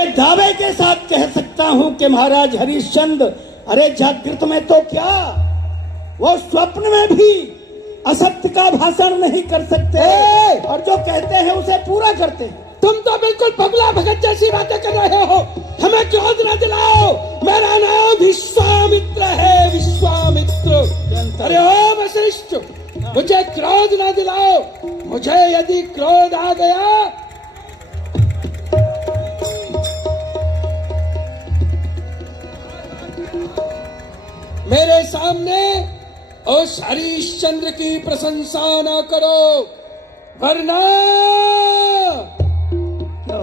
ये दावे के साथ कह सकता हूं कि महाराज हरिश्चंद्र, अरे जागृत में तो क्या, वो स्वप्न में भी असत्य का भाषण नहीं कर सकते, और जो कहते हैं उसे पूरा करते हैं। तुम तो बिल्कुल बगला भगत जैसी बातें कर रहे हो। हमें क्रोध न दिलाओ। मेरा नाम विश्वामित्र है, विश्वामित्र। अरे ओ वशिष्ठ, मुझे क्रोध न दिलाओ। मुझे यदि क्रोध आ गया मेरे सामने उस हरिश्चंद्र की प्रशंसा न करो, वरना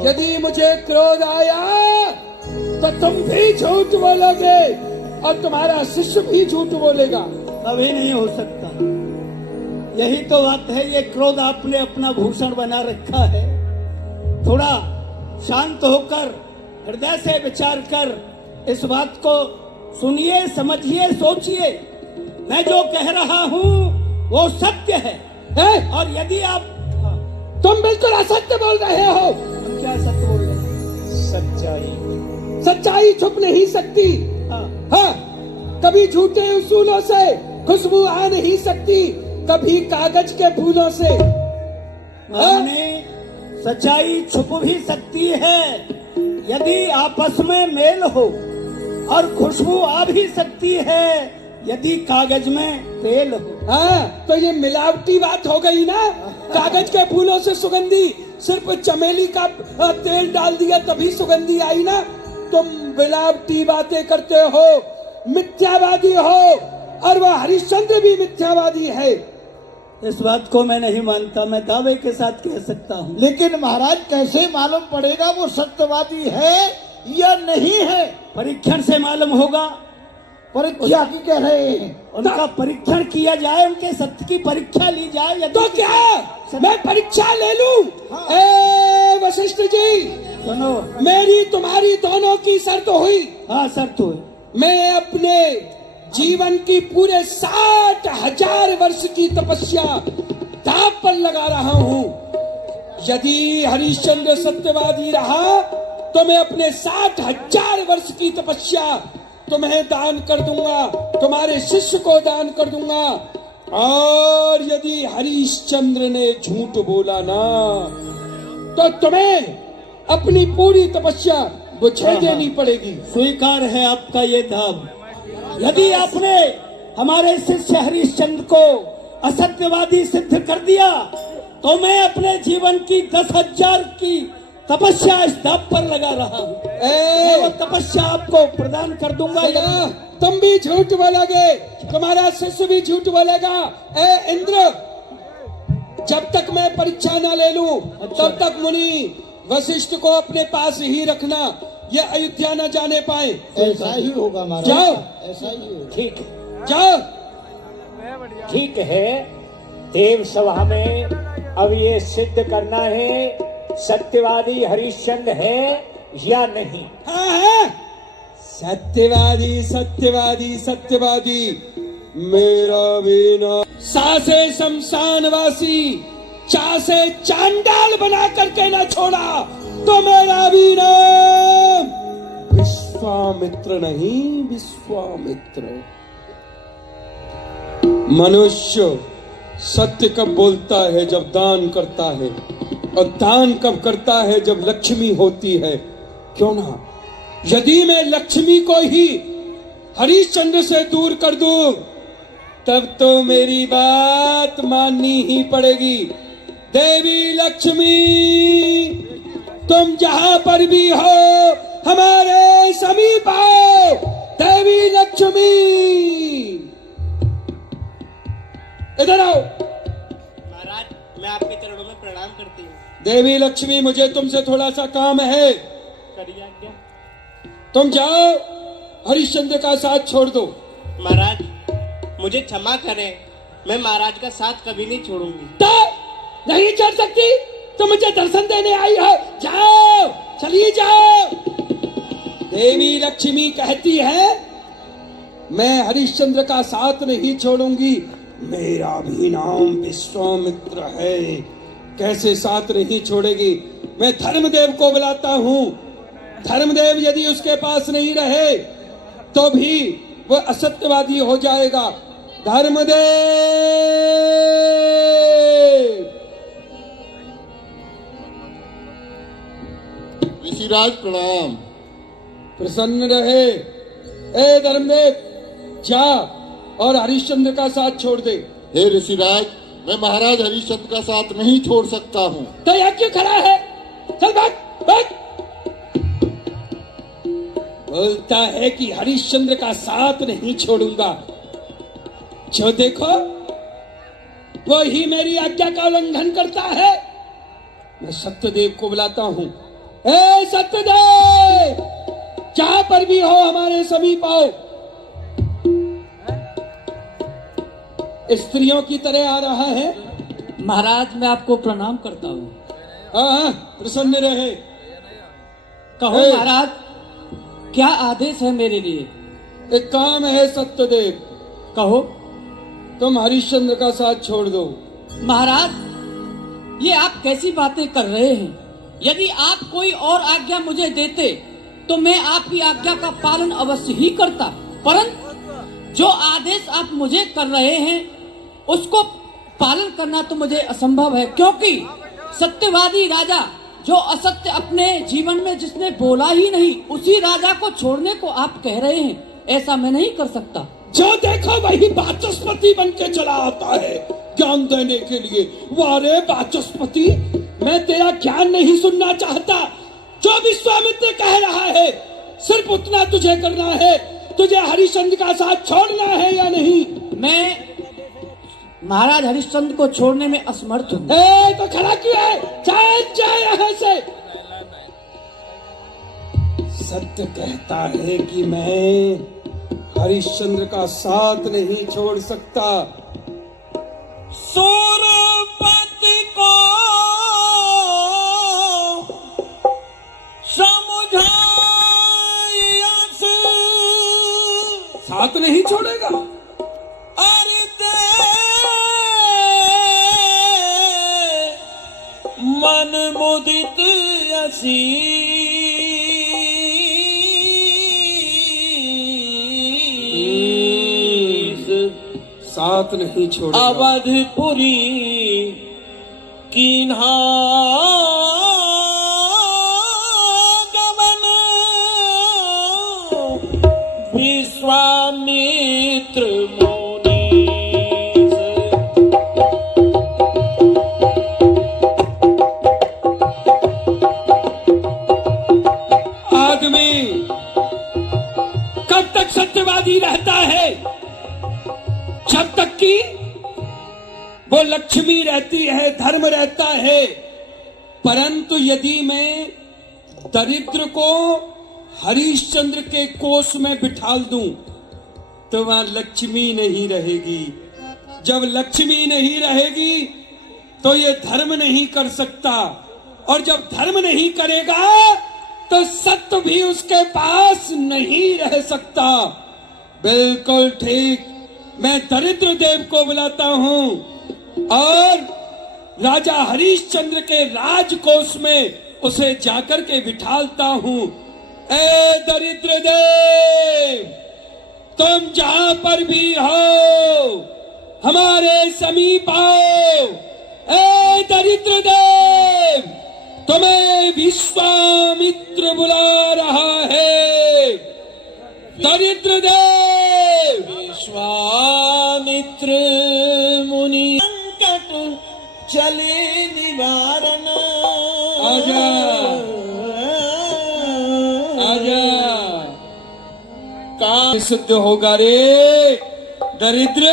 यदि मुझे क्रोध आया तो तुम भी झूठ बोलोगे और तुम्हारा शिष्य भी झूठ बोलेगा। कभी नहीं हो सकता। यही तो बात है, ये क्रोध आपने अपना भूषण बना रखा है। थोड़ा शांत होकर हृदय से विचार कर इस बात को सुनिए, समझिए, सोचिए। मैं जो कह रहा हूँ वो सत्य है? और यदि आप तुम बिल्कुल असत्य बोल रहे हो। हम क्या सत्य बोल रहे हैं? सच्चाई छुप नहीं सकती। हाँ, कभी झूठे उसूलों से खुशबू आ नहीं सकती, कभी कागज के फूलों से। सच्चाई छुप भी सकती है यदि आपस में मेल हो, और खुशबू आ भी सकती है यदि कागज में तेल हो। हाँ, तो ये मिलावटी बात हो गई ना। कागज के फूलों से सुगंधी, सिर्फ चमेली का तेल डाल दिया तभी सुगंधी आई ना। तुम मिलावटी बातें करते हो, मिथ्यावादी हो, और वह हरिश्चंद्र भी मिथ्यावादी है। इस बात को मैं नहीं मानता, मैं दावे के साथ कह सकता हूँ। लेकिन महाराज कैसे मालूम पड़ेगा वो सत्यवादी है या नहीं है? परीक्षण से मालूम होगा। परीक्षा की कह रहे हैं? उनका परीक्षण किया जाए, उनके सत्य की परीक्षा ली जाए। तो क्या मैं परीक्षा ले लूं? हाँ। वशिष्ठ जी सुनो, मेरी तुम्हारी दोनों की शर्त हुई। हाँ, शर्त हुई। मैं अपने जीवन की पूरे 60,000 वर्ष की तपस्या दांव पर लगा रहा हूँ। यदि हरिश्चंद्र सत्यवादी रहा तो मैं अपने 60,000 वर्ष की तपस्या तुम्हें दान कर दूंगा, तुम्हारे शिष्य को दान कर दूंगा। और यदि हरिश्चंद्र ने झूठ बोला ना तो तुम्हें अपनी पूरी तपस्या बुझे देनी पड़ेगी। स्वीकार है आपका ये दाव। यदि आपने हमारे शिष्य हरिश्चंद्र को असत्यवादी सिद्ध कर दिया तो मैं अपने जीवन की 10,000 की तपस्या इस दाव पर लगा रहा हूँ। वो तपस्या आपको प्रदान कर दूंगा। तुम भी झूठ बोलोगे, तुम्हारा शिष्य भी झूठ बोलेगा। इंद्र, जब तक मैं परीक्षा ना ले लूं तब तक मुनि वशिष्ठ को अपने पास ही रखना, ये अयोध्या न जाने पाए। ऐसा ही होगा महाराज, जाओ। ऐसा ही होगा। ठीक, जाओ। ठीक है। देव सभा में अब ये सिद्ध करना है सत्यवादी हरिश्चंद्र है या नहीं। हाँ है, सत्यवादी सत्यवादी सत्यवादी। मेरा बिना सासे शमशानवासी, चासे चांडाल बना करके न छोड़ा तो मेरा भी नाम विश्वामित्र नहीं, विश्वामित्र। मनुष्य सत्य कब बोलता है? जब दान करता है। और दान कब करता है? जब लक्ष्मी होती है। क्यों ना, यदि मैं लक्ष्मी को ही हरिश्चंद्र से दूर कर दूं तब तो मेरी बात माननी ही पड़ेगी। देवी लक्ष्मी, तुम जहां पर भी हो हमारे समीप आओ। देवी लक्ष्मी, इधर आओ। महाराज, मैं आपके चरणों में प्रणाम करती हूँ। देवी लक्ष्मी, मुझे तुमसे थोड़ा सा काम है। करिए आज्ञा। तुम जाओ, हरिश्चंद्र का साथ छोड़ दो। महाराज, मुझे क्षमा करें, मैं महाराज का साथ कभी नहीं छोड़ूंगी। तो नहीं छोड़ सकती तो मुझे दर्शन देने आई हो। जाओ, चलिए जाओ। देवी लक्ष्मी कहती है मैं हरिश्चंद्र का साथ नहीं छोड़ूंगी, मेरा भी नाम विश्वामित्र है। कैसे साथ नहीं छोड़ेगी? मैं धर्मदेव को बुलाता हूँ। धर्मदेव यदि उसके पास नहीं रहे तो भी वह असत्यवादी हो जाएगा। धर्मदेव ऋषिराज प्रणाम। प्रसन्न रहे। ए धर्मदेव जा और हरिश्चंद्र का साथ छोड़ दे। हे ऋषिराज, मैं महाराज हरिश्चंद्र का साथ नहीं छोड़ सकता हूँ। तो यहाँ क्यों खड़ा है? चल भाग भाग। बोलता है कि हरिश्चंद्र का साथ नहीं छोड़ूंगा। जो देखो वो ही मेरी आज्ञा का उल्लंघन करता है। मैं सत्यदेव को बुलाता हूं। ए सत्यदेव, जहां पर भी हो हमारे समीप आओ। स्त्रियों की तरह आ रहा है। महाराज मैं आपको प्रणाम करता हूँ। हाँ, प्रसन्न रहे। कहो ए, महाराज, क्या आदेश है मेरे लिए? एक काम है सत्यदेव, कहो। तुम हरिश्चंद्र का साथ छोड़ दो। महाराज, ये आप कैसी बातें कर रहे हैं? यदि आप कोई और आज्ञा मुझे देते तो मैं आपकी आज्ञा का पालन अवश्य ही करता, परंतु जो आदेश आप मुझे कर रहे हैं उसको पालन करना तो मुझे असंभव है, क्योंकि सत्यवादी राजा जो असत्य अपने जीवन में जिसने बोला ही नहीं, उसी राजा को छोड़ने को आप कह रहे हैं। ऐसा मैं नहीं कर सकता। जो देखो वही वाचस्पति बन के चला आता है ज्ञान देने के लिए। वारे वाचस्पति, मैं तेरा ज्ञान नहीं सुनना चाहता। जो विश्वामित्र कह रहा है सिर्फ उतना तुझे करना है। तुझे हरिश्चंद्र का साथ छोड़ना है या नहीं? मैं महाराज हरिश्चंद्र को छोड़ने में असमर्थ हूँ। तो खड़ा क्यों है? चल जा यहाँ से। सत्य कहता है कि मैं हरिश्चंद्र का साथ नहीं छोड़ सकता। सूरपति को समझाया साथ नहीं छोड़ेगा। अरे मन मुदित असी साथ नहीं छोड़ेगा। अवधपुरी कीन्हा गमन विश्वामित्र मुनि। आदमी कब तक सत्यवादी रहता है? जब तक कि वो लक्ष्मी रहती है, धर्म रहता है। परंतु यदि मैं दरिद्र को हरिश्चंद्र के कोष में बिठाल दूं तो वहां लक्ष्मी नहीं रहेगी। जब लक्ष्मी नहीं रहेगी तो ये धर्म नहीं कर सकता, और जब धर्म नहीं करेगा तो सत्य भी उसके पास नहीं रह सकता। बिल्कुल ठीक। मैं दरिद्र देव को बुलाता हूं और राजा हरिश्चंद्र के राजकोष में उसे जाकर के बिठालता हूं। ए दरिद्र देव, तुम जहां पर भी हो हमारे समीप आओ। ए दरिद्र देव, तुम्हें विश्वामित्र बुला रहा है। दरिद्र देव, विश्वामित्र मुनि संकट चले निवारण। आजा आजा। काम सिद्ध होगा रे दरिद्र,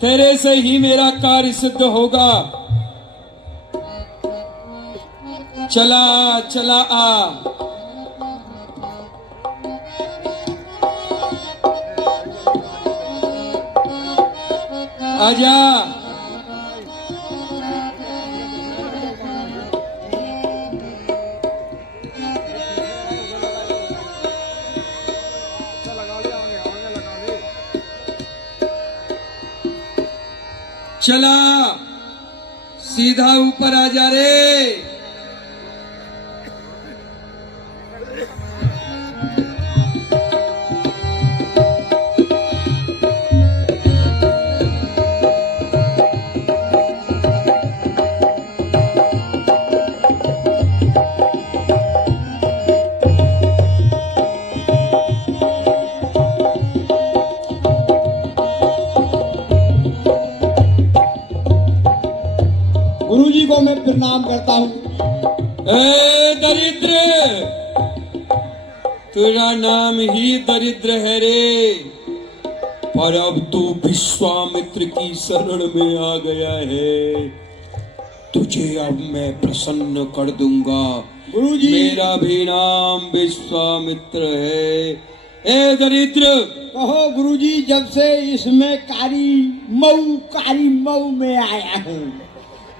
तेरे से ही मेरा कार्य सिद्ध होगा। चला चला आ। आजा। चला सीधा ऊपर आ जा रे। तेरा नाम ही दरिद्र है रे, पर अब तू विश्वामित्र की शरण में आ गया है। तुझे अब मैं प्रसन्न कर दूंगा। गुरुजी। मेरा भी नाम विश्वामित्र है। ए दरिद्र, कहो गुरुजी, जब से इसमें कारी मऊ में आया हूँ,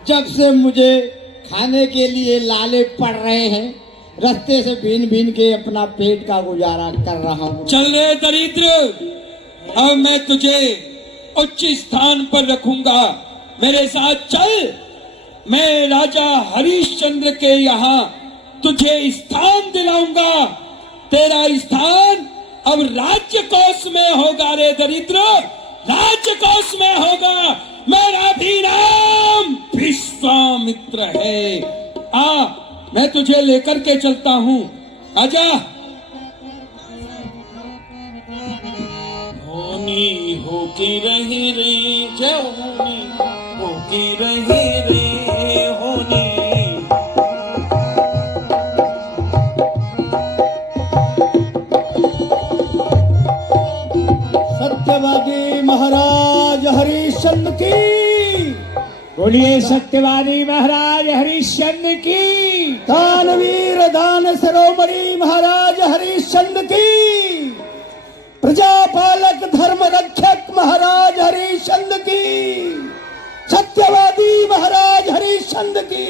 जब से मुझे खाने के लिए लाले पड़ रहे हैं, रास्ते से भीन के अपना पेट का गुजारा कर रहा हूँ। चल रे दरिद्र, अब मैं तुझे उच्च स्थान पर रखूंगा। मेरे साथ चल, मैं राजा हरिश्चंद्र के यहाँ तुझे स्थान दिलाऊंगा। तेरा स्थान अब राज्य कोष में होगा रे दरिद्र, राज्य कोष में होगा। मेरा भी नाम विश्वामित्र है। आ, मैं तुझे लेकर के चलता हूँ, आजा। होनी होके रही रे, जय होनी होके रही रे होनी। सत्यवादी महाराज हरिश्चंद्र की। बोलिए सत्यवादी महाराज हरिश्चंद्र की। दानवीर दान शिरोमणि महाराज हरिश्चंद्र की। प्रजापालक धर्म रक्षक महाराज हरिश्चंद्र की। सत्यवादी महाराज हरिश्चंद्र की।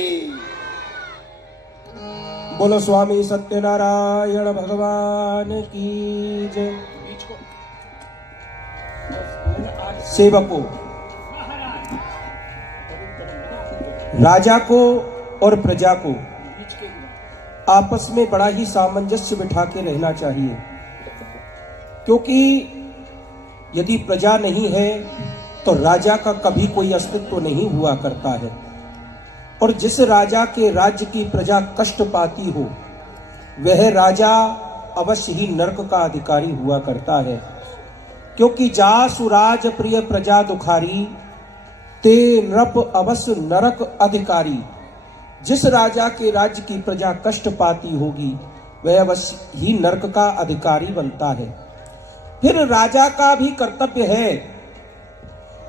बोलो स्वामी सत्यनारायण भगवान की जय। सेवकों, राजा को और प्रजा को आपस में बड़ा ही सामंजस्य बिठा के रहना चाहिए, क्योंकि यदि प्रजा नहीं है तो राजा का कभी कोई अस्तित्व नहीं हुआ करता है। और जिस राजा के राज्य की प्रजा कष्ट पाती हो, वह राजा अवश्य ही नरक का अधिकारी हुआ करता है। क्योंकि जासु राज प्रिय प्रजा दुखारी, ते नृप अवश्य नरक अधिकारी। जिस राजा के राज्य की प्रजा कष्ट पाती होगी, वह अवश्य ही नरक का अधिकारी बनता है। फिर राजा का भी कर्तव्य है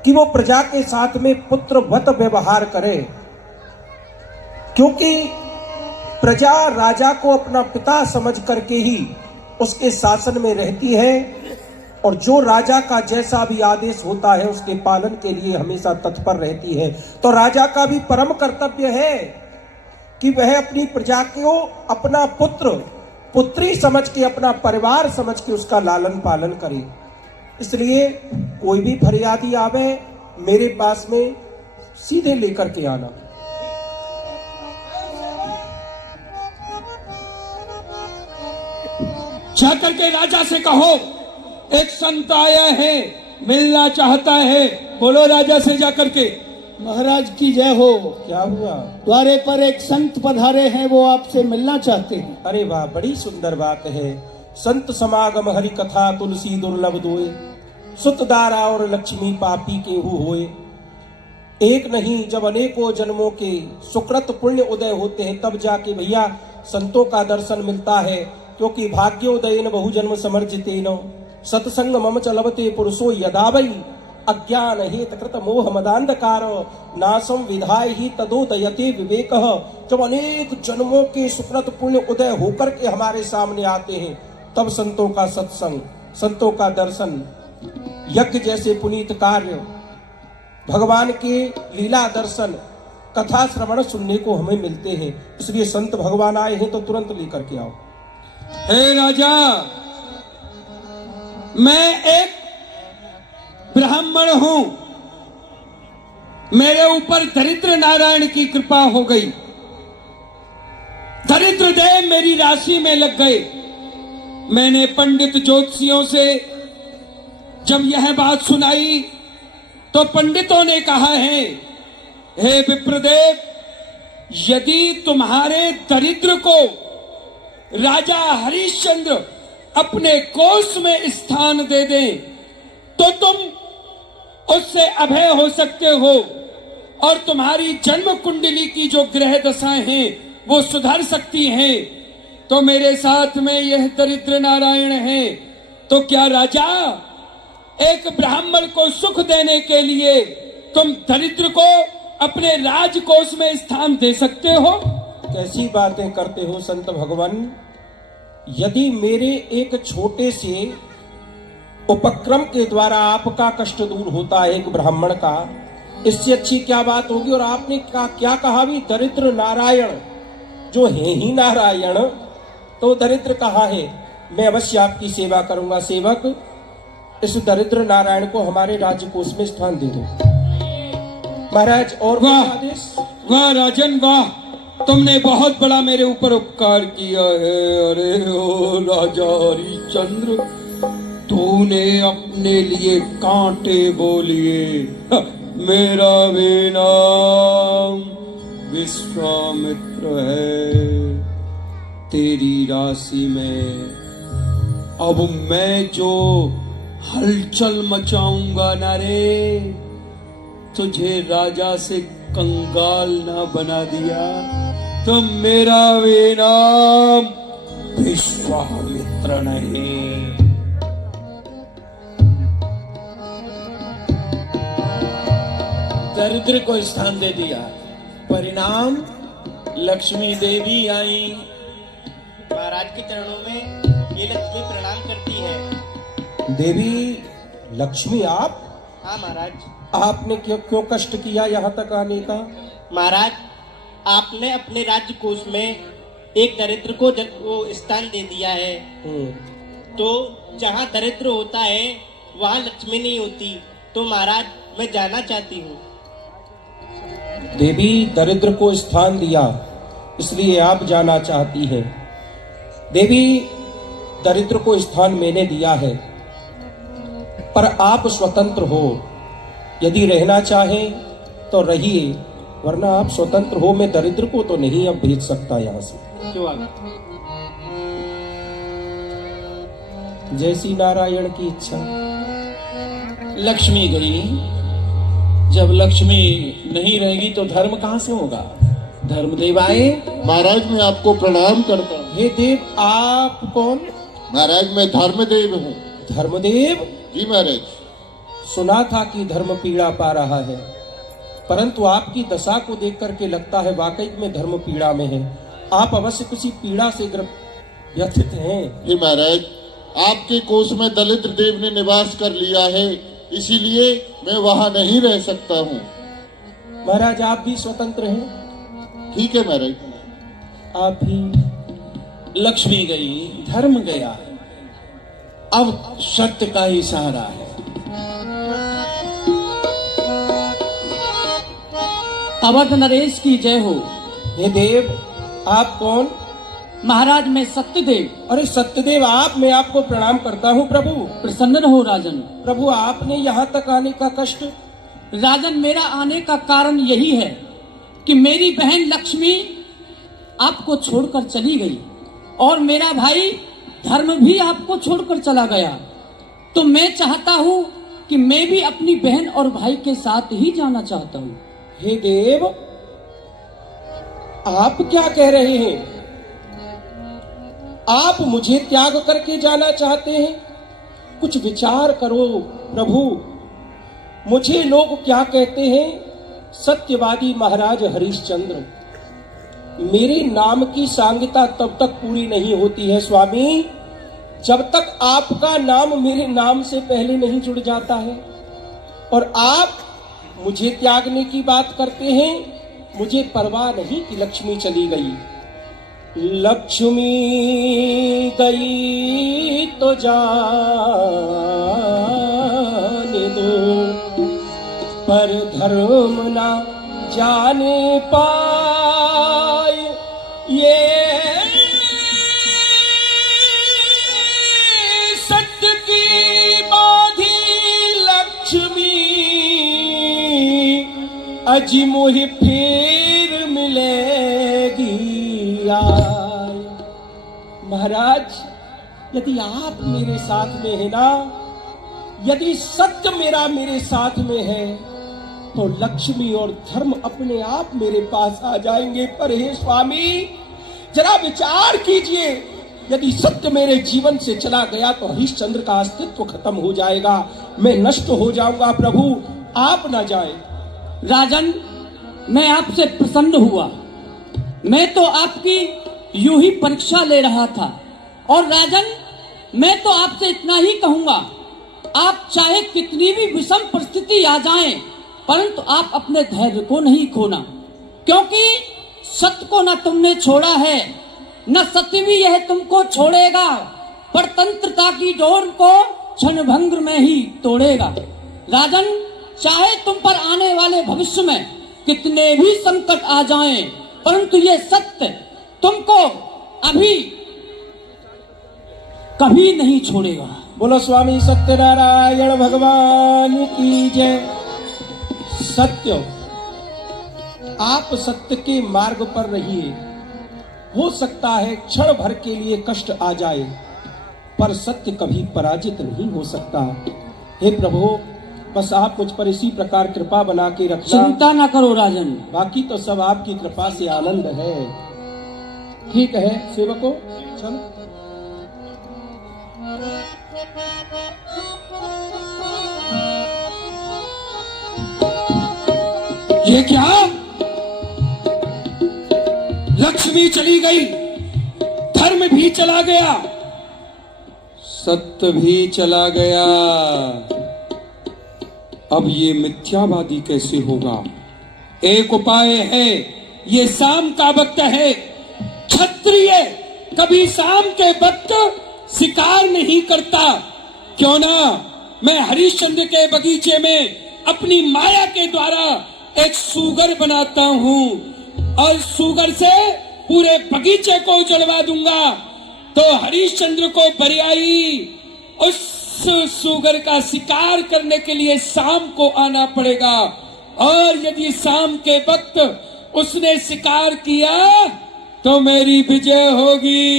कि वो प्रजा के साथ में पुत्रवत व्यवहार करे, क्योंकि प्रजा राजा को अपना पिता समझ करके ही उसके शासन में रहती है, और जो राजा का जैसा भी आदेश होता है उसके पालन के लिए हमेशा तत्पर रहती है। तो राजा का भी परम कर्तव्य है कि वह अपनी प्रजा को अपना पुत्र पुत्री समझ के, अपना परिवार समझ के उसका लालन पालन करे। इसलिए कोई भी फरियादी आवे मेरे पास में सीधे लेकर के आना। जाकर के राजा से कहो, एक संत आया है, मिलना चाहता है। बोलो राजा से जाकर के। महाराज की जय हो। क्या हुआ? द्वारे पर एक संत पधारे हैं, वो आपसे मिलना चाहते हैं। अरे वाह, बड़ी सुंदर बात है। संत समागम हरि कथा तुलसी दुर्लभ दोए, सुत दारा और लक्ष्मी पापी केहू होए। एक नहीं, जब अनेकों जन्मों के सुकृत पुण्य उदय होते हैं, तब जाके भैया संतों का दर्शन मिलता है। क्योंकि भाग्योदयन बहुजन्म समर्जितेन सत्संग मम चलवते पुरुषो यदा वै अज्ञान हेत कृत मोह मदांधकार नासम विधाय ही तदोदयते विवेक। जब अनेक जन्मों के सुकृत पुण्य उदय होकर के हमारे सामने आते हैं, तब संतों का सत्संग, संतों का दर्शन, यज्ञ जैसे पुनीत कार्य, भगवान के लीला दर्शन, कथा श्रवण सुनने को हमें मिलते हैं। इसलिए संत भगवान आए हैं तो तुरंत लेकर के आओ। हे राजा, मैं एक ब्राह्मण हूं, मेरे ऊपर दरिद्र नारायण की कृपा हो गई। दरिद्र देव मेरी राशि में लग गए। मैंने पंडित ज्योतिषियों से जब यह बात सुनाई तो पंडितों ने कहा है, हे विप्रदेव, यदि तुम्हारे दरिद्र को राजा हरिश्चंद्र अपने कोष में स्थान दे दें तो तुम उससे अभय हो सकते हो, और तुम्हारी जन्म कुंडली की जो ग्रह दशाएं हैं वो सुधर सकती हैं। तो मेरे साथ में यह दरिद्र नारायण है, तो क्या राजा एक ब्राह्मण को सुख देने के लिए तुम दरिद्र को अपने राजकोष में स्थान दे सकते हो? कैसी बातें करते हो संत भगवान। यदि मेरे एक छोटे से उपक्रम के द्वारा आपका कष्ट दूर होता है एक ब्राह्मण का, इससे अच्छी क्या बात होगी। और आपने क्या कहा भी, दरिद्र नारायण, जो है ही नारायण तो दरिद्र कहाँ है। मैं अवश्य आपकी सेवा करूंगा। सेवक, इस दरिद्र नारायण को हमारे राजकोष में स्थान दे दो। महाराज और वाह आदेश। वाह राजन वाह, तुमने बहुत बड़ा मेरे ऊपर उपकार किया है। अरे ओ राजा हरिश्चंद्र, तूने अपने लिए कांटे बोलिए। मेरा भी नाम विश्वामित्र है। तेरी राशि में अब मैं जो हलचल मचाऊंगा ना रे, तुझे राजा से कंगाल ना बना दिया तो मेरा भी नाम विश्वामित्र नहीं। दरिद्र को स्थान दे दिया, परिणाम लक्ष्मी देवी आई। महाराज के चरणों में ये लक्ष्मी प्रणाम करती है। देवी लक्ष्मी आप? हाँ महाराज। आपने क्यों कष्ट किया यहाँ तक आने का? महाराज, आपने अपने राज्य कोष में एक दरिद्र को वो स्थान दे दिया है, तो जहाँ दरिद्र होता है वहाँ लक्ष्मी नहीं होती। तो महाराज, मैं जानना चाहती हूँ। देवी दरिद्र को स्थान दिया इसलिए आप जाना चाहती हैं। देवी दरिद्र को स्थान मैंने दिया है, पर आप स्वतंत्र हो। यदि रहना चाहें तो रहिए, वरना आप स्वतंत्र हो। मैं दरिद्र को तो नहीं अब भेज सकता यहाँ से। क्यों आगे? जैसी नारायण की इच्छा। लक्ष्मी गई, जब लक्ष्मी नहीं रहेगी तो धर्म कहाँ से होगा? धर्मदेव आए। महाराज, मैं आपको प्रणाम करता हूँ। हे देव, आप कौन? महाराज, मैं धर्मदेव हूँ। धर्मदेव? जी महाराज। सुना था कि धर्म पीड़ा पा रहा है, परंतु आपकी दशा को देख करके लगता है वाकई में धर्म पीड़ा में है। आप अवश्य किसी पीड़ा से व्यथित हैं। जी महाराज, आपके कोष में दलित देव ने निवास कर लिया है, इसीलिए मैं वहाँ नहीं रह सकता हूँ। महाराज, आप भी स्वतंत्र हैं। ठीक है महाराज। आप भी। लक्ष्मी गई, धर्म गया, अब सत्य का ही सहारा है। अवध नरेश की जय हो। हे देव, आप कौन? महाराज, मैं सत्यदेव। अरे सत्यदेव आप, मैं आपको प्रणाम करता हूँ। प्रभु प्रसन्न रहो राजन। प्रभु, आपने यहाँ तक आने का कष्ट? राजन, मेरा आने का कारण यही है कि मेरी बहन लक्ष्मी आपको छोड़कर चली गई और मेरा भाई धर्म भी आपको छोड़कर चला गया। तो मैं चाहता हूँ कि मैं भी अपनी बहन और भाई के साथ ही जाना चाहता हूँ। हे देव, आप क्या कह रहे हैं? आप मुझे त्याग करके जाना चाहते हैं? कुछ विचार करो प्रभु। मुझे लोग क्या कहते हैं? सत्यवादी महाराज हरिश्चंद्र। मेरे नाम की सांगता तब तक पूरी नहीं होती है स्वामी, जब तक आपका नाम मेरे नाम से पहले नहीं जुड़ जाता है। और आप मुझे त्यागने की बात करते हैं। मुझे परवाह नहीं कि लक्ष्मी चली गई। लक्ष्मी गई तो जाने दो, पर धर्म ना जाने पाए। ये सत्य की बाधी लक्ष्मी अजी मोहि फिर मिलेगी आय। महाराज, यदि आप मेरे साथ में है ना, यदि सत्य मेरे साथ में है, तो लक्ष्मी और धर्म अपने आप मेरे पास आ जाएंगे। पर हे स्वामी, जरा विचार कीजिए, यदि सत्य मेरे जीवन से चला गया तो हरिश्चंद्र का अस्तित्व खत्म हो जाएगा, मैं नष्ट हो जाऊंगा। प्रभु आप ना जाए। राजन, मैं आपसे प्रसन्न हुआ। मैं तो आपकी यूं ही परीक्षा ले रहा था। और राजन, मैं तो आपसे इतना ही कहूंगा, आप चाहे कितनी भी विषम परिस्थिति आ जाए, परंतु आप अपने धैर्य को नहीं खोना, क्योंकि सत्य को न तुमने छोड़ा है, न सत्य भी यह तुमको छोड़ेगा। परतंत्रता की डोर को क्षणभंग में ही तोड़ेगा। राजन, चाहे तुम पर आने वाले भविष्य में कितने भी संकट आ जाएं, परंतु ये सत्य तुमको अभी कभी नहीं छोड़ेगा। बोलो स्वामी सत्यनारायण भगवान की जय। सत्य, आप सत्य के मार्ग पर रहिए। हो सकता है क्षण भर के लिए कष्ट आ जाए, पर सत्य कभी पराजित नहीं हो सकता। हे प्रभु, बस आप मुझ पर इसी प्रकार कृपा बना के रखना। चिंता ना करो राजन, बाकी तो सब आपकी कृपा से आनंद है। ठीक है सेवकों, चलो। ये क्या? लक्ष्मी चली गई, धर्म भी चला गया, सत्य भी चला गया। अब ये मिथ्यावादी कैसे होगा? एक उपाय है, ये शाम का वक्त है। क्षत्रिय कभी शाम के वक्त शिकार नहीं करता। क्यों ना मैं हरिश्चंद्र के बगीचे में अपनी माया के द्वारा एक सुगर बनाता हूँ और सुगर से पूरे बगीचे को उजड़वा दूंगा, तो हरिश्चंद्र को बरियाई उस सुगर का शिकार करने के लिए शाम को आना पड़ेगा। और यदि शाम के वक्त उसने शिकार किया तो मेरी विजय होगी,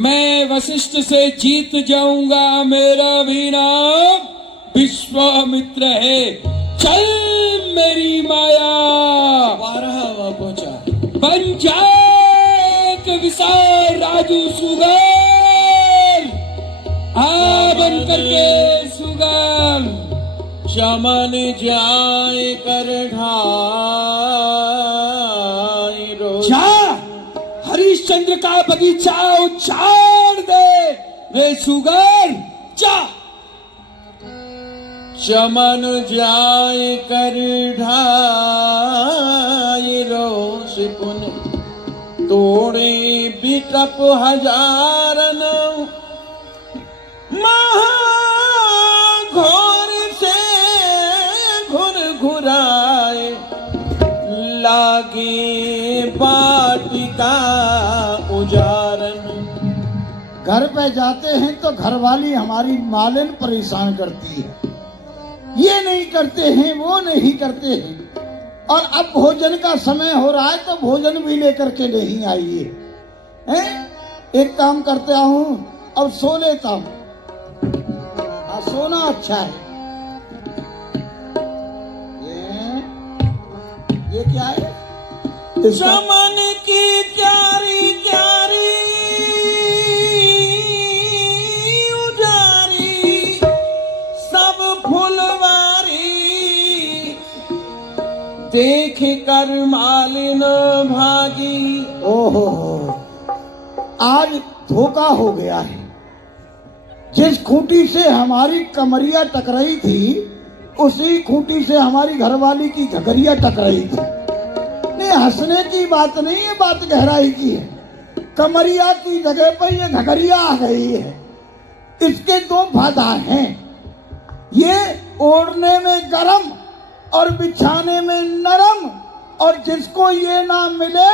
मैं वशिष्ठ से जीत जाऊंगा। मेरा भी नाम विश्वामित्र है। चल मेरी माया, 12वां पहुंचा। बन जाए एक विशाल राजू सुगर, बन करके सुगर। चमन जाए कर ढाई रोज। जा हरिश्चंद्र का बगीचा उछाड़ दे रे सुगर, जा। चमन जाए कर ढाई रोष पुन, तोड़े बिटप हजारन, महाघोर से घुर घुराए, लागे बाटिका उजारन। घर पे जाते हैं तो घरवाली हमारी मालिन परेशान करती है, ये नहीं करते हैं, वो नहीं करते हैं। और अब भोजन का समय हो रहा है तो भोजन भी लेकर के नहीं आइए। एक काम करते हूँ, अब सो लेता हूँ। सोना अच्छा है। ये क्या है? चमन की क्यारी क्यारी उजारी, सब फुलवारी, देख कर मालिन भागी। ओहो, आज धोखा हो गया है। जिस खूंटी से हमारी कमरिया टकराई थी, उसी खूंटी से हमारी घरवाली की घगरिया टकराई थी। नहीं, हंसने की बात नहीं है, बात गहराई की है। कमरिया की जगह पर ये घगरिया आ गई है। इसके दो फायदा हैं, ये ओढ़ने में गरम और बिछाने में नरम, और जिसको ये ना मिले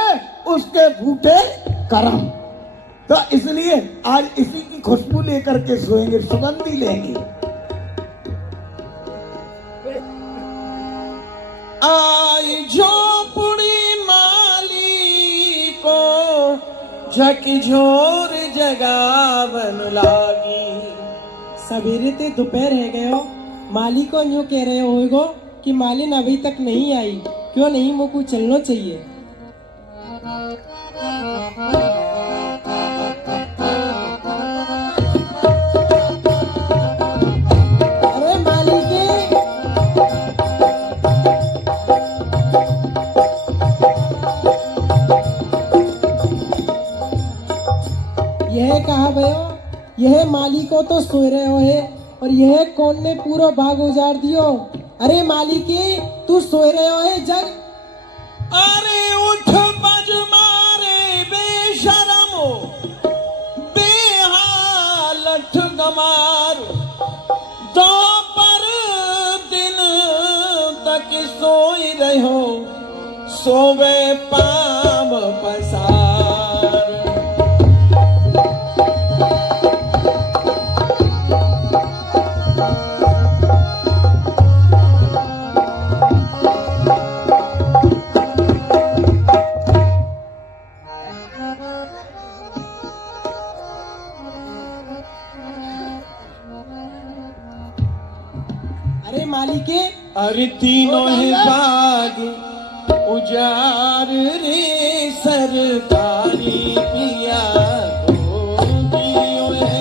उसके फूटे करम। तो इसलिए आज इसी की खुशबू लेकर के सोएंगे, सुगंधी लेंगे। आई झोपड़ी माली को झकझोर जगावन लागी। सवेरे ते दोपहर है गयो, माली को यूं कह रहे होगो कि मालिन अभी तक नहीं आई, क्यों नहीं, मोको चलना चाहिए। अरे मालिके, यह कहा भयो, यह मालिको तो सो रहे हो है और यह कौन ने पूरा बाग उजाड़ दियो। अरे मालिके, तू सो रहे हो है जग। अरे उठ बज मारे बेशरमो, बेहालत गमार, दोपहर दिन तक सोई रहो, सोवे पाम पसार। अरे मालिके, अरे तीनों है बाग उजार रे सरकारी पिया को दियो है।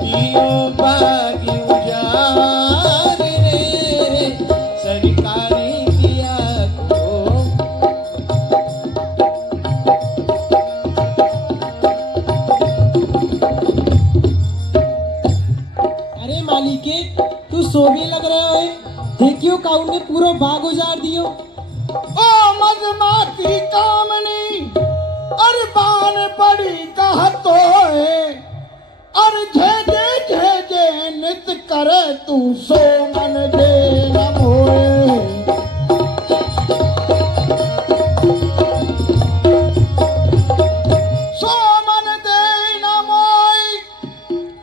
दियो बाग उजार रे सरकारी पिया को। अरे मालिके, तू सोने लग रहा है। देखियो काऊ ने पूरा बाग उजाड़ दियो। ओ मधुमाती कामनी, अरे बान पड़ी कहतो है, अरे झे नित करे तू सो मन दे न मोए। सो मन दे न मोए,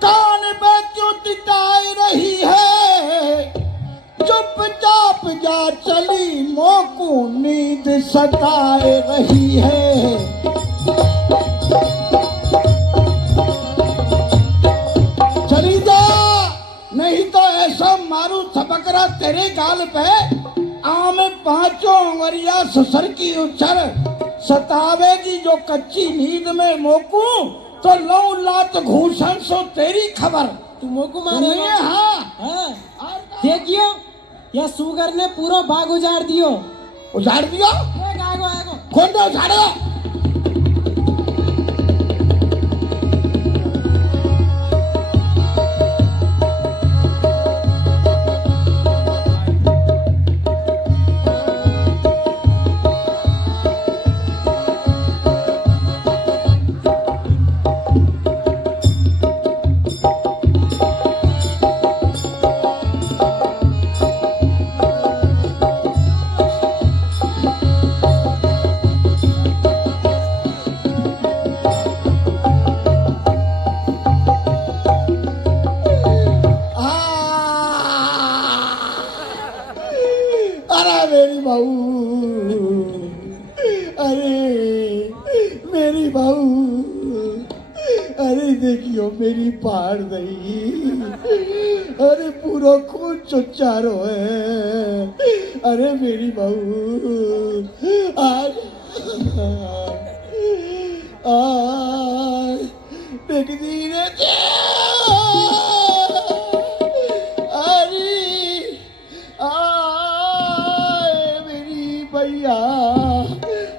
कान पे क्यों टिटाई रही है, चुपचाप जा चली मोको नींद सताए रही है। चली जा, नहीं तो ऐसा मारू थपकरा तेरे गाल पे, आम पांचों उंगलियां ससुर की उछर सतावेगी जो कच्ची नींद में मोकू, तो लौ लात घूसन सो तेरी खबर। तू मोको सुनिए, मारे। हाँ हाँ, देखियो यह सुगर ने पूरा बाग उजाड़ दियो। उजाड़ दिया। देख आगो आगो। कौन सा उजाड़ो? मेरी बहू, अरे मेरी बहू, अरे देखियो मेरी पहाड़ गई, अरे पूरा खून चुचारो है, अरे मेरी बहू आज देख दी रे, भैया,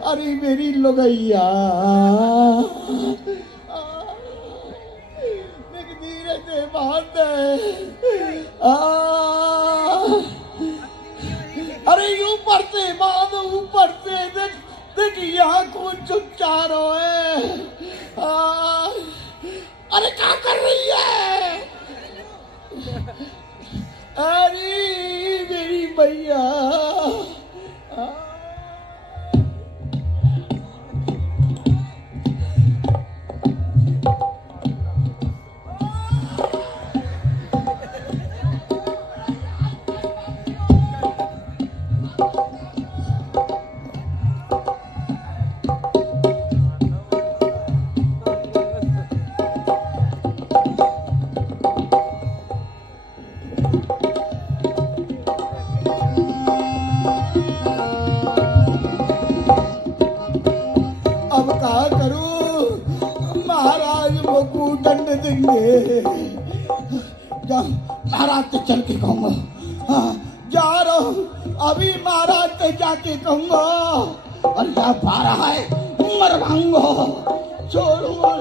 अरे मेरी लुगैया, धीरे से बांध दे, अरे ऊपर से बांध, ऊपर से देख देख यहाँ कौन चुपचारो है, अरे क्या कर रही है, अरे मेरी भैया, महाराज से चल के कहूंगा। हाँ, जा रहा हूँ अभी महाराज से जाके कहूंगा। और क्या पा रहा है मरवाऊंगा, छोड़ूंगा।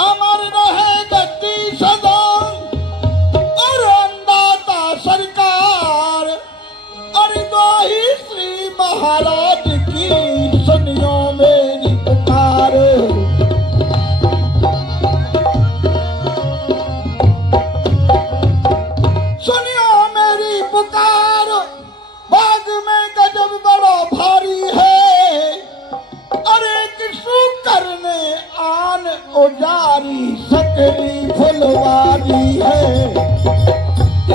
अमर रहे गद्दी सदा और अन्नदाता सरकार। अरे दो ही श्री महाराज की सुनियो मेरी पुकार। सुनियो मेरी पुकार, बाग में गजब बड़ा भारी है। अरे किसु करने आन उजारी सकरी फुलवारी है।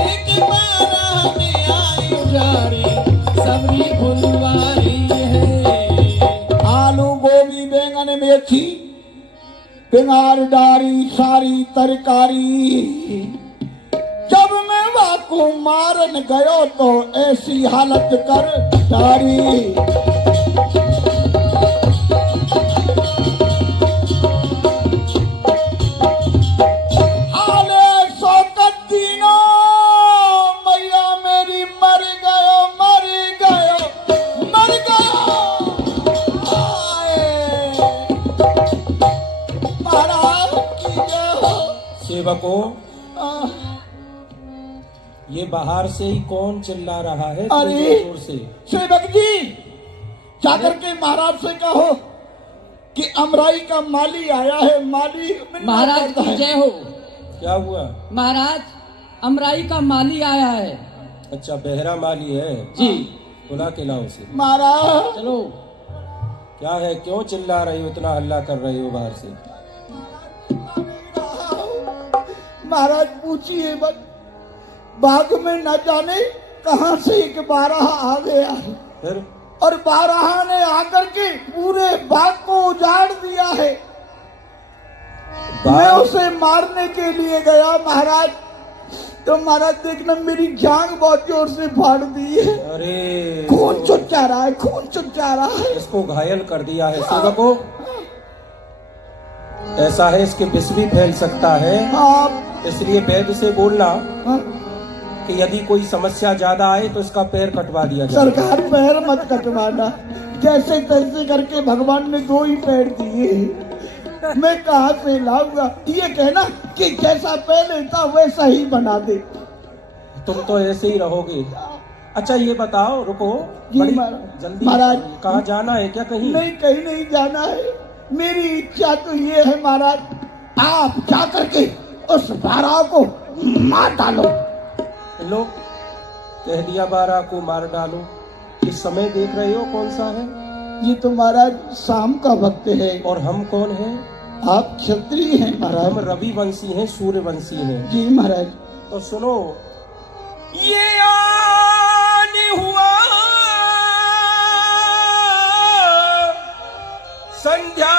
एक बार में आई उजारी सबरी फुलवारी है। आलू गोभी बैंगन मेथी बिंगार डारी सारी तरकारी। जब मैं वाकू मारन गयो तो ऐसी हालत कर डारी। हाले शौकत दीनो मैया मेरी मर गयो मर गयो मर गयो। आए महाराज की जय हो। सेवकों, ये बाहर से ही कौन चिल्ला रहा है अरे जोर से? सेवक जी, जाकर के महाराज से कहो कि अमराई का माली आया है। माली महाराज की जय हो। क्या हुआ? महाराज, अमराई का माली आया है। अच्छा, बहरा माली है जी। बुला के लाओ उसे। महाराज चलो। क्या है, क्यों चिल्ला रही हो, इतना हल्ला कर रही हो बाहर से? महाराज पूछिए मत, बाग में न जाने कहां से एक बारह आ गया है। फिर? और बारह ने आकर के पूरे बाग को उजाड़ दिया है। मैं उसे मारने के लिए गया महाराज, तो महाराज देखना मेरी जांग बहुत जोर से फाड़ दी है। अरे खून चुच्चा रहा है, खून चुच्चा रहा है। इसको घायल कर दिया है। सेवकों, ऐसा है, इसके विष भी फैल सकता है। आप इसलिए वैद्य से बोलना हाँ, कि यदि कोई समस्या ज्यादा आए तो इसका पैर कटवा दिया जाए। सरकार पैर मत कटवाना, जैसे तैसे करके भगवान ने 2 ही पैर दिए, मैं कहाँ से लाऊंगा। ये कहना कि जैसा पहले था वैसा ही बना दे। तुम तो ऐसे ही रहोगे। अच्छा ये बताओ, रुको जी बड़ी महाराज। जल्दी। महाराज कहाँ जाना है क्या? कहीं नहीं, कहीं नहीं जाना है। मेरी इच्छा तो ये है महाराज, आप जाकर के उस बारह को मार डालो। लो, कह दिया, बारह को मार डालो। इस समय देख रहे हो कौन सा है? ये तो महाराज शाम का वक्त है। और हम कौन हैं? आप क्षत्रिय हैं महाराज। हम रविवंशी हैं, सूर्यवंशी हैं। जी महाराज। तो सुनो, ये आन हुआ संध्या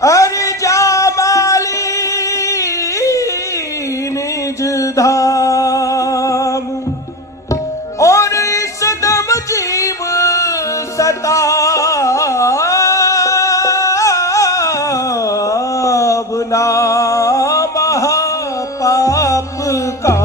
अरे जामाली निज धाम और इस दम जीव सतावना महापाप का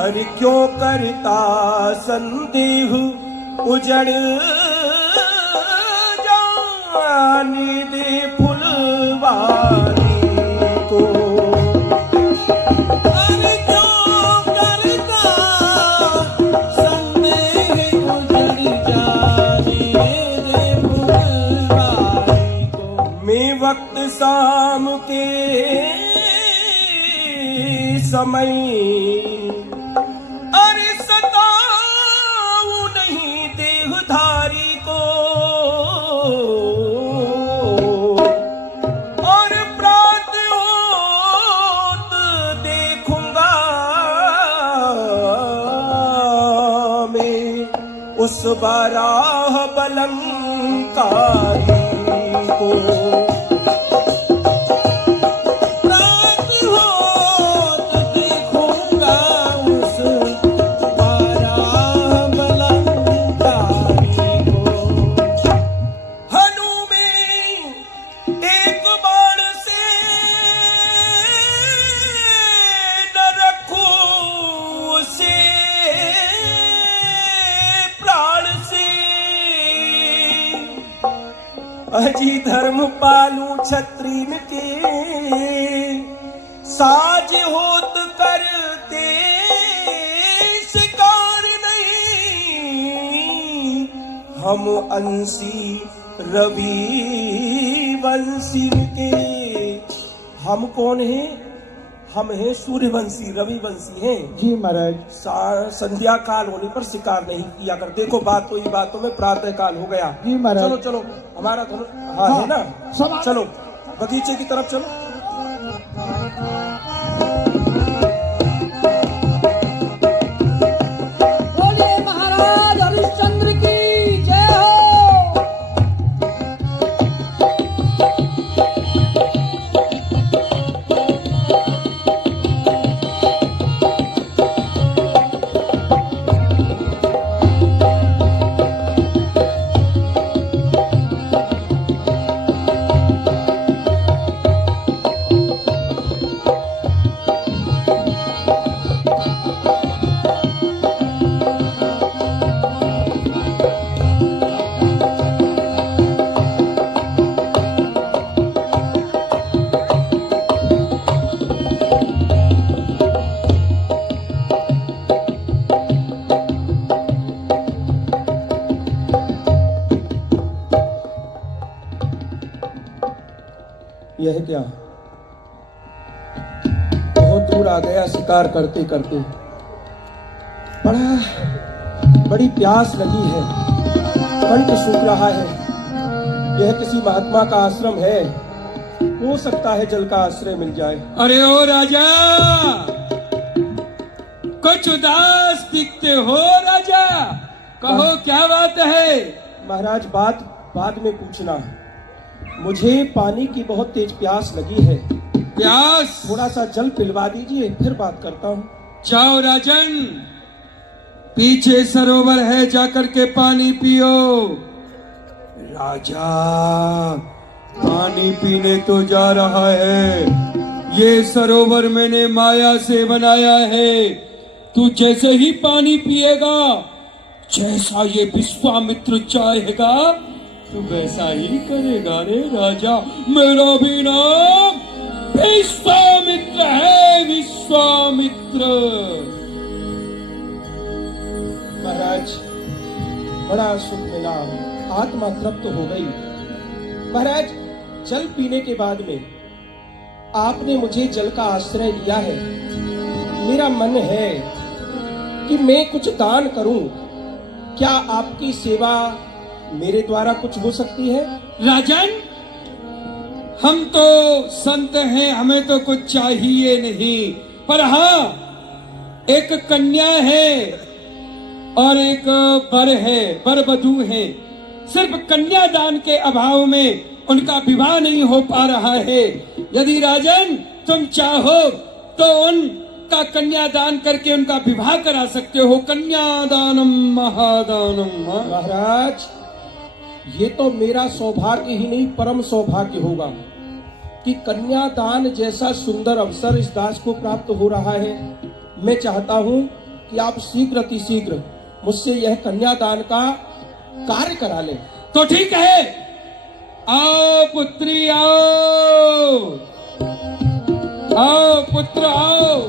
अरे क्यों करता संदेह उजड़ जाने दे फुल वक्त शाम के समय अरे सताऊं नहीं देहधारी को, और प्रात होत देखूंगा मैं उस बाराह बलंकारी को। रात होत देखूंगा उस बाराह बलंकारी को। हनु में एक बाण से न रखूं उसे प्राण से, अजी धर्म पालू छत्रीन के साज होत करते शिकार नहीं। हम अंशी रवि वंशी के, हम कौन हैं? हम हैं सूर्यवंशी, रविवंशी हैं। जी महाराज। संध्या काल होने पर शिकार नहीं किया कर। देखो बात तो ही बातों में प्रातः काल हो गया। जी महाराज। चलो चलो हमारा धनुष हाँ है ना, चलो बगीचे की तरफ चलो। बोलिए महाराज हरिश्चंद्र की जय हो। यह क्या, बहुत दूर आ गया शिकार करते करते। बड़ी प्यास लगी है, कंठ सूख रहा है। यह किसी महात्मा का आश्रम है, हो सकता है जल का आश्रय मिल जाए। अरे ओ राजा, कुछ उदास दिखते हो राजा, कहो क्या बात है? महाराज बात बाद में पूछना, मुझे पानी की बहुत तेज प्यास लगी है। प्यास? थोड़ा सा जल पिलवा दीजिए, फिर बात करता हूँ। जाओ राजन, पीछे सरोवर है, जाकर के पानी पियो। राजा पानी पीने तो जा रहा है, ये सरोवर मैंने माया से बनाया है। तू जैसे ही पानी पिएगा, जैसा ये विश्वामित्र चाहेगा तू वैसा ही करेगा रे राजा। मेरा भी नाम विश्वामित्र है, विश्वामित्र। महाराज बड़ा सुख मिला, आत्मा तृप्त हो गई। महाराज जल पीने के बाद में आपने मुझे जल का आश्रय दिया है। मेरा मन है कि मैं कुछ दान करूं। क्या आपकी सेवा मेरे द्वारा कुछ हो सकती है? राजन, हम तो संत हैं, हमें तो कुछ चाहिए नहीं, पर हाँ एक कन्या है और एक वर है, वर वधू है। सिर्फ कन्यादान के अभाव में उनका विवाह नहीं हो पा रहा है। यदि राजन तुम चाहो तो उनका कन्यादान करके उनका विवाह करा सकते हो। कन्यादानम महादानम। महाराज ये तो मेरा सौभाग्य ही नहीं, परम सौभाग्य होगा कि कन्यादान जैसा सुंदर अवसर इस दास को प्राप्त हो रहा है। मैं चाहता हूं कि आप शीघ्र अतिशीघ्र मुझसे यह कन्यादान का कार्य करा लें। तो ठीक है, आओ पुत्री आओ, आओ पुत्र आओ,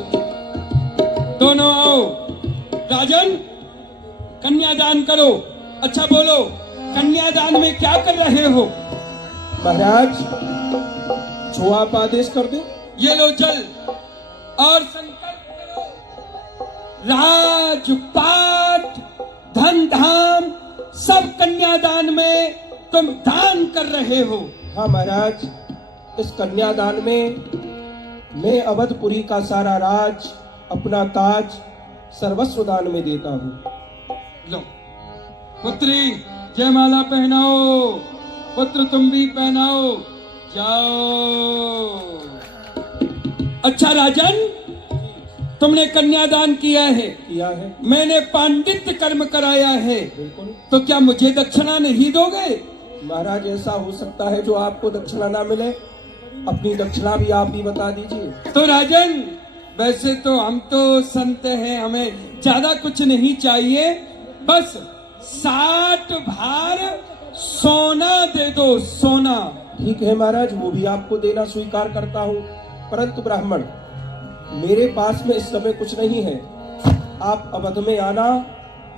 दोनों आओ। राजन कन्यादान करो। अच्छा बोलो, कन्यादान में क्या कर रहे हो? महाराज, जो आप आदेश कर दो। ये लो जल और संकल्प करो, राजपाट धन धाम सब कन्यादान में तुम दान कर रहे हो। हाँ महाराज, इस कन्यादान में मैं अवधपुरी का सारा राज, अपना ताज, सर्वस्व दान में देता हूँ। लो पुत्री, जयमाला पहनाओ, पुत्र तुम भी पहनाओ, जाओ। अच्छा राजन, तुमने कन्यादान किया है, मैंने पांडित्य कर्म कराया है, बिल्कुल। तो क्या मुझे दक्षिणा नहीं दोगे? महाराज, ऐसा हो सकता है जो आपको दक्षिणा ना मिले, अपनी दक्षिणा भी आप ही बता दीजिए। तो राजन, वैसे तो हम तो संत हैं, हमें ज्यादा कुछ नहीं चाहिए, बस 60 भार सोना दे दो, सोना। ठीक है महाराज, वो भी आपको देना स्वीकार करता हूँ, परंतु ब्राह्मण, मेरे पास में इस समय कुछ नहीं है। आप अवध में आना,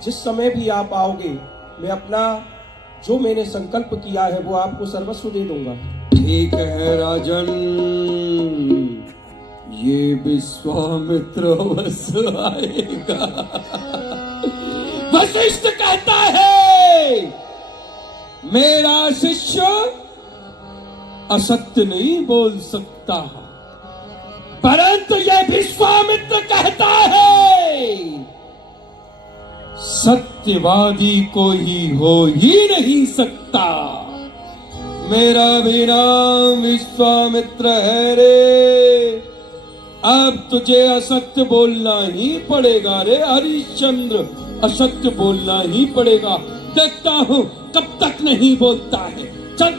जिस समय भी आप आओगे, मैं अपना जो मैंने संकल्प किया है वो आपको सर्वस्व दे दूंगा। ठीक है राजन, ये विश्वामित्र अवश्य आएगा। वशिष्ठ कहता है, मेरा शिष्य असत्य नहीं बोल सकता, परंतु यह विश्वामित्र कहता है, सत्यवादी कोई हो ही नहीं सकता। मेरा भी नाम विश्वामित्र है रे। अब तुझे असत्य बोलना ही पड़ेगा रे हरिश्चंद्र, असत्य बोलना ही पड़ेगा। देखता हूँ कब तक नहीं बोलता है। चल।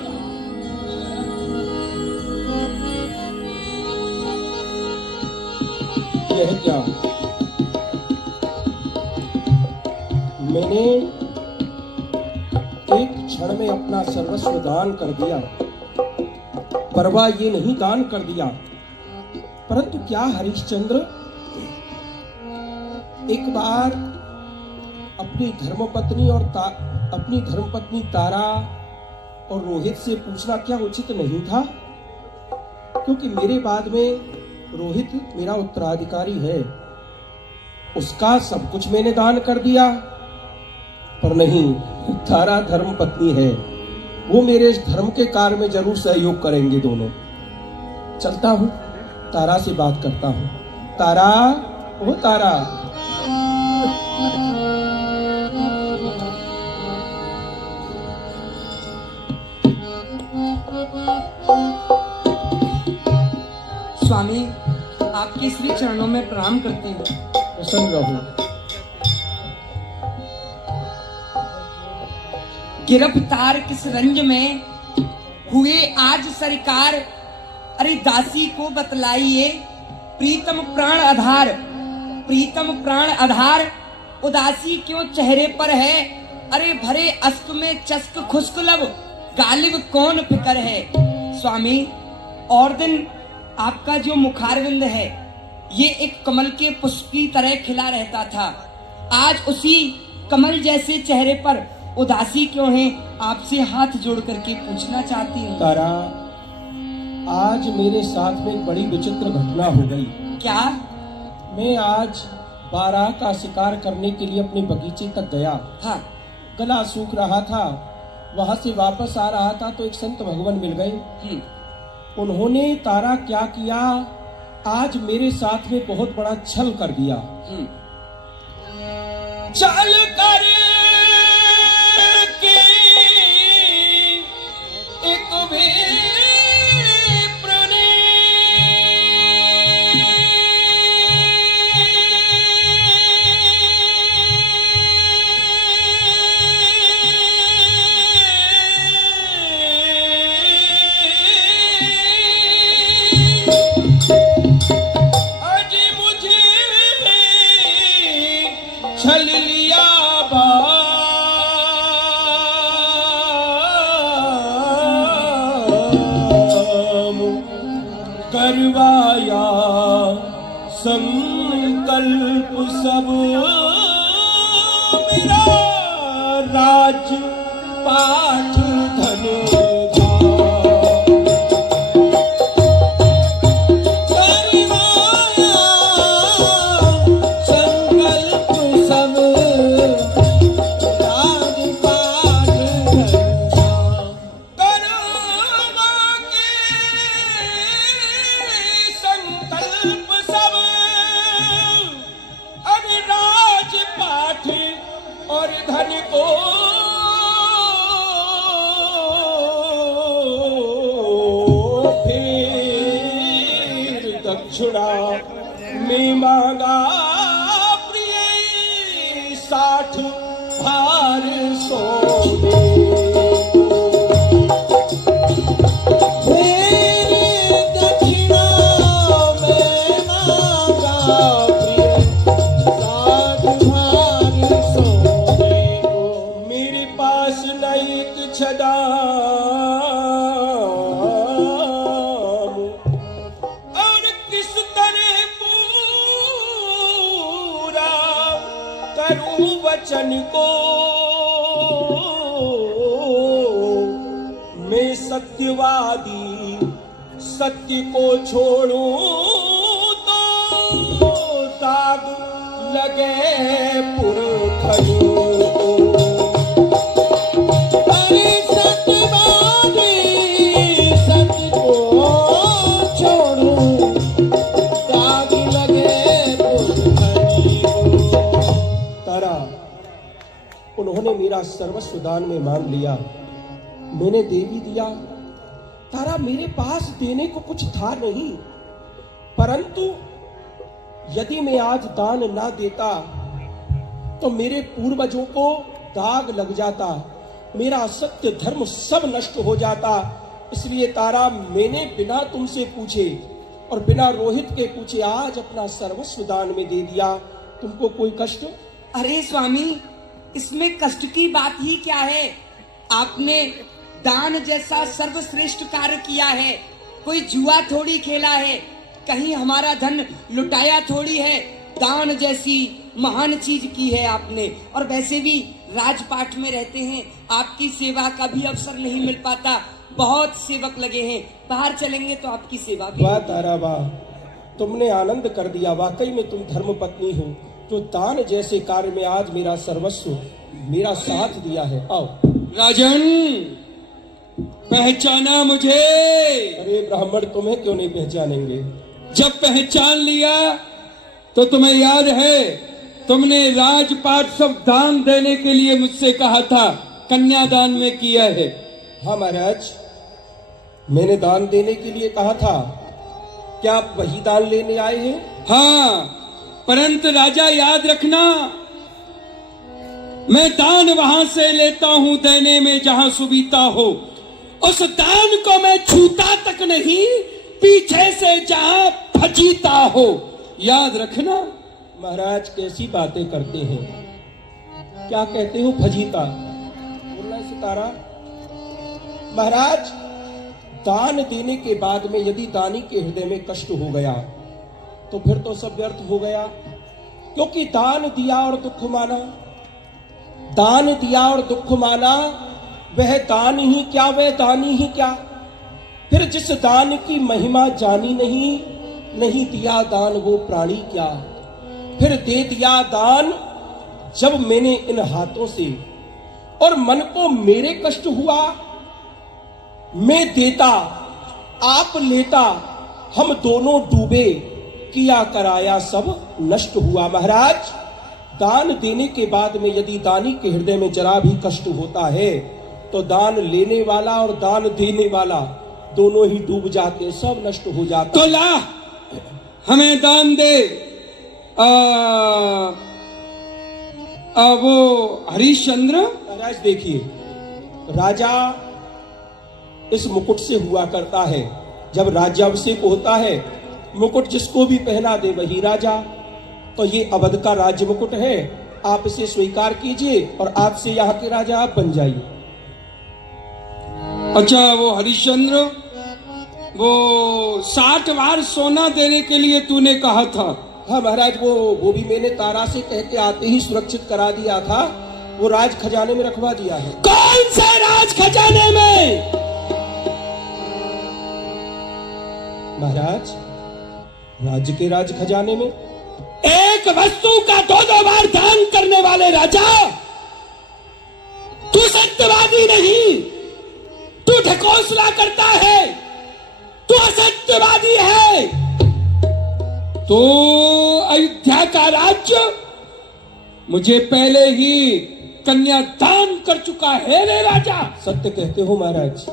यह क्या? मैंने एक क्षण में अपना सर्वस्व दान कर दिया, परवाह ये नहीं दान कर दिया, परंतु क्या हरिश्चंद्र एक बार अपनी धर्मपत्नी और अपनी धर्मपत्नी तारा और रोहित से पूछना क्या उचित नहीं था? क्योंकि मेरे बाद में रोहित मेरा उत्तराधिकारी है, उसका सब कुछ मैंने दान कर दिया, पर नहीं, तारा धर्म पत्नी है, वो मेरे इस धर्म के कार्य में जरूर सहयोग करेंगे दोनों। चलता हूँ, तारा से बात करता हूँ। तारा, ओ तारा। स्वामी, आपके श्री चरणों में प्रणाम करती हूँ। प्रसन्न रहो। गिरफ्तार किस रंज में हुए आज सरकार, अरे दासी को बतलाइए, प्रीतम प्राण आधार, प्रीतम प्राण आधार उदासी क्यों चेहरे पर है? अरे भरे अस्त में चस्क खुश्क लब, गालिब कौन फिकर है? स्वामी, और दिन आपका जो मुखारविंद है ये एक कमल के पुष्प की तरह खिला रहता था, आज उसी कमल जैसे चेहरे पर उदासी क्यों है? आपसे हाथ जोड़ करके पूछना चाहती हूँ। तारा, आज मेरे साथ में एक बड़ी विचित्र घटना हो गई। क्या? मैं आज बारह का शिकार करने के लिए अपने बगीचे तक गया। हाँ। गला सूख रहा था, वहां से वापस आ रहा था तो एक संत भगवान मिल गए। उन्होंने तारा क्या किया, आज मेरे साथ में बहुत बड़ा छल कर दिया। चल कर के एक छल लिया करवाया संकल्प सब मेरा राज पाठ धन और धन को फिर दक्षिणा में मांगा प्रिय 60 भार सोने। और किस तरह पूरा करूं वचन को, मैं सत्यवादी सत्य को छोड़ूं तो दाग लगे पुरखों। उन्होंने मेरा सर्वस्व दान में मांग लिया, मैंने दे भी दिया। तारा, मेरे पास देने को कुछ था नहीं, परंतु यदि मैं आज दान ना देता तो मेरे पूर्वजों को दाग लग जाता, मेरा सत्य धर्म सब नष्ट हो जाता। इसलिए तारा, मैंने बिना तुमसे पूछे और बिना रोहित के पूछे आज अपना सर्वस्व दान में दे दिया। तुमको कोई कष्ट? अरे स्वामी, इसमें कष्ट की बात ही क्या है? आपने दान जैसा सर्वश्रेष्ठ कार्य किया है, कोई जुआ थोड़ी खेला है, कहीं हमारा धन लुटाया थोड़ी है। दान जैसी महान चीज की है आपने। और वैसे भी राजपाट में रहते हैं, आपकी सेवा का भी अवसर नहीं मिल पाता, बहुत सेवक लगे हैं, बाहर चलेंगे तो आपकी सेवा भी। वाह तारा वाह, तुमने आनंद कर दिया। वाकई में तुम धर्म पत्नी हो, जो दान जैसे कार्य में आज मेरा सर्वस्व मेरा साथ दिया है। आओ राजन, पहचाना मुझे? अरे ब्राह्मण, तुम्हें क्यों नहीं पहचानेंगे? जब पहचान लिया तो तुम्हें याद है, तुमने राजपाट सब दान देने के लिए मुझसे कहा था, कन्यादान में किया है। हाँ महाराज, मैंने दान देने के लिए कहा था। क्या आप वही दान लेने आए हैं? हाँ, परंतु राजा याद रखना, मैं दान वहां से लेता हूं देने में जहां सुविधा हो। उस दान को मैं छूता तक नहीं, पीछे से जहां फजीता हो, याद रखना। महाराज, कैसी बातें करते हैं? क्या कहते हो फजीता? बोलना सितारा। महाराज, दान देने के बाद में यदि दानी के हृदय में कष्ट हो गया तो फिर तो सब व्यर्थ हो गया, क्योंकि दान दिया और दुख माना, दान दिया और दुख माना, वह दान ही क्या, वह दानी ही क्या। फिर जिस दान की महिमा जानी नहीं, नहीं दिया दान वो प्राणी क्या। फिर दे दिया दान जब मैंने इन हाथों से, और मन को मेरे कष्ट हुआ, मैं देता आप लेता, हम दोनों डूबे, किया कराया सब नष्ट हुआ। महाराज, दान देने के बाद में यदि दानी के हृदय में जरा भी कष्ट होता है तो दान लेने वाला और दान देने वाला दोनों ही डूब जाते, सब नष्ट हो जाते। तो ला, हमें दान दे। वो हरिश्चंद्र। महाराज देखिए, राजा इस मुकुट से हुआ करता है। जब राज्याभिषेक होता है, मुकुट जिसको भी पहना दे वही राजा। तो ये अवध का राज्य मुकुट है, आप इसे स्वीकार कीजिए और आज से यहाँ के राजा आप बन जाइए। अच्छा, वो हरिश्चंद्र, वो 60 बार सोना देने के लिए तूने कहा था। हाँ महाराज, वो भी मैंने तारा से कह के आते ही सुरक्षित करा दिया था, वो राज खजाने में रखवा दिया है। कौन से राज खजाने में? महाराज, राज्य के राज खजाने में। एक वस्तु का 2-2 बार दान करने वाले राजा, तू सत्यवादी नहीं, तू ढकोसला करता है, तू असत्यवादी है। तो अयोध्या का राज्य मुझे पहले ही कन्या दान कर चुका है रे राजा। सत्य कहते हो महाराज,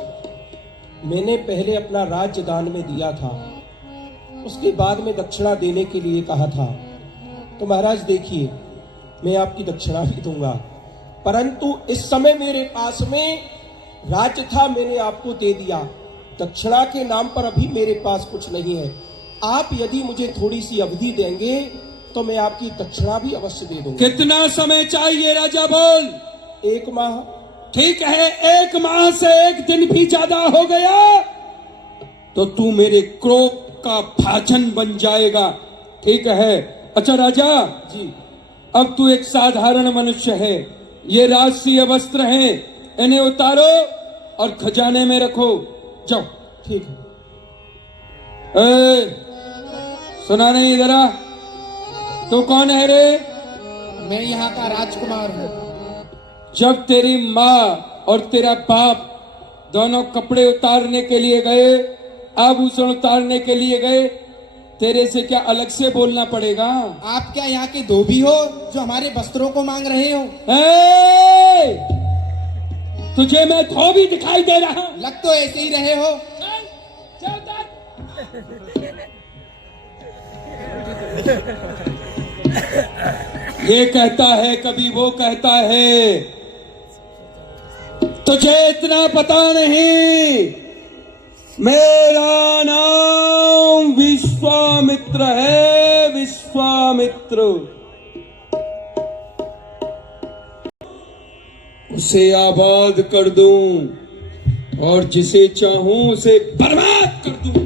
मैंने पहले अपना राज्य दान में दिया था, उसके बाद में दक्षिणा देने के लिए कहा था। तो महाराज देखिए, मैं आपकी दक्षिणा भी दूंगा, परंतु इस समय मेरे पास में राज्य था, मैंने आपको दे दिया। दक्षिणा के नाम पर अभी मेरे पास कुछ नहीं है। आप यदि मुझे थोड़ी सी अवधि देंगे तो मैं आपकी दक्षिणा भी अवश्य दे दूंगा। कितना समय चाहिए राजा बोल? 1 माह। ठीक है, 1 माह से 1 दिन भी ज्यादा हो गया तो तू मेरे क्रोध का भाजन बन जाएगा। ठीक है। अच्छा राजा जी, अब तू एक साधारण मनुष्य है, ये राजसीय वस्त्र हैं, इन्हें उतारो और खजाने में रखो, जाओ। ठीक है। सुना नहीं जरा? तू कौन है रे? मैं यहाँ का राजकुमार हूँ। जब तेरी माँ और तेरा बाप दोनों कपड़े उतारने के लिए गए, आभूषण उतारने के लिए गए, तेरे से क्या अलग से बोलना पड़ेगा? आप क्या यहाँ के धोबी हो जो हमारे वस्त्रों को मांग रहे हो? तुझे मैं धोबी दिखाई दे रहा हूं? लग तो ऐसे ही रहे हो। ये कहता है, कभी वो कहता है, तुझे इतना पता नहीं, मेरा नाम विश्वामित्र है, विश्वामित्र। उसे आबाद कर दूं और जिसे चाहूं उसे बर्बाद कर दूं।